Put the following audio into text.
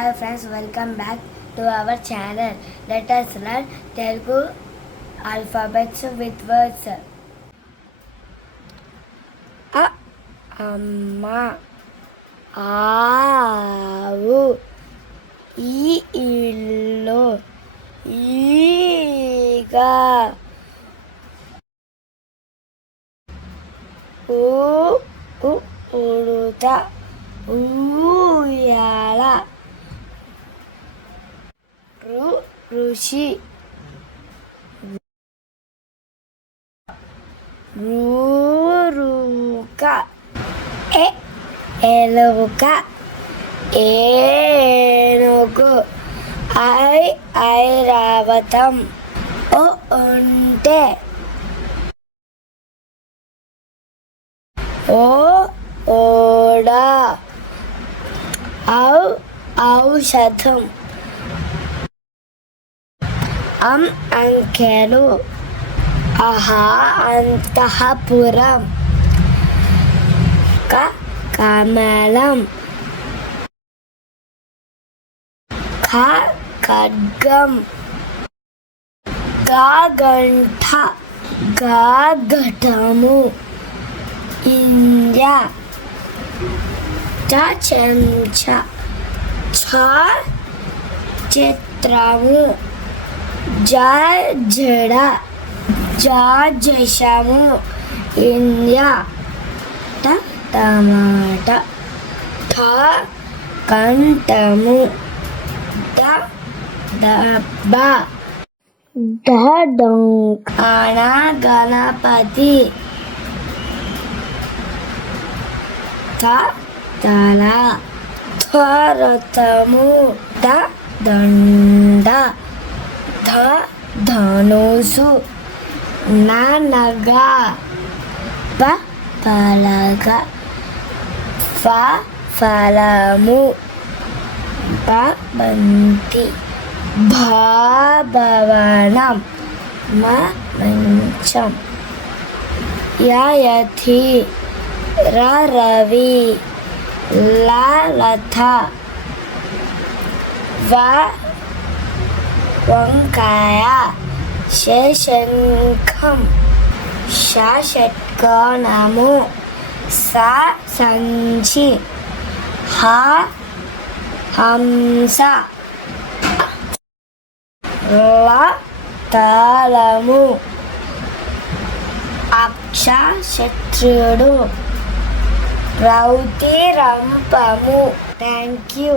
Hi friends, welcome back to our channel. Let us learn Telugu alphabets with words. A amma, ఆవు, ఈ ఇల్లు, ఈగ, ఉడుత, ఊయల, ఋషి, రూరుక, ఎలుక, ఏనుగు, ఐరావతం, ఒంటె, ఓడ, ఔషధం, అంకెలు, అంతఃపురం, కమలం, ఖడ్గం, గంట, ఘటము, ఇంజ, చెంచా, చిత్రము, జడ, జశము, ఇంజ, టమాటా, కంఠము, డబ్బ, గణపతి, తల, రథము, దండ, ధనుసు, నగ, పలక, ఫలము, బంతి, భవనం, మంచం, యతి, రవి, లత, వంకాయ, శంఖం, షట్కోణము, సంచి, హంస, తాళము, శత్రుడు, రౌతి రంపము. Thank you.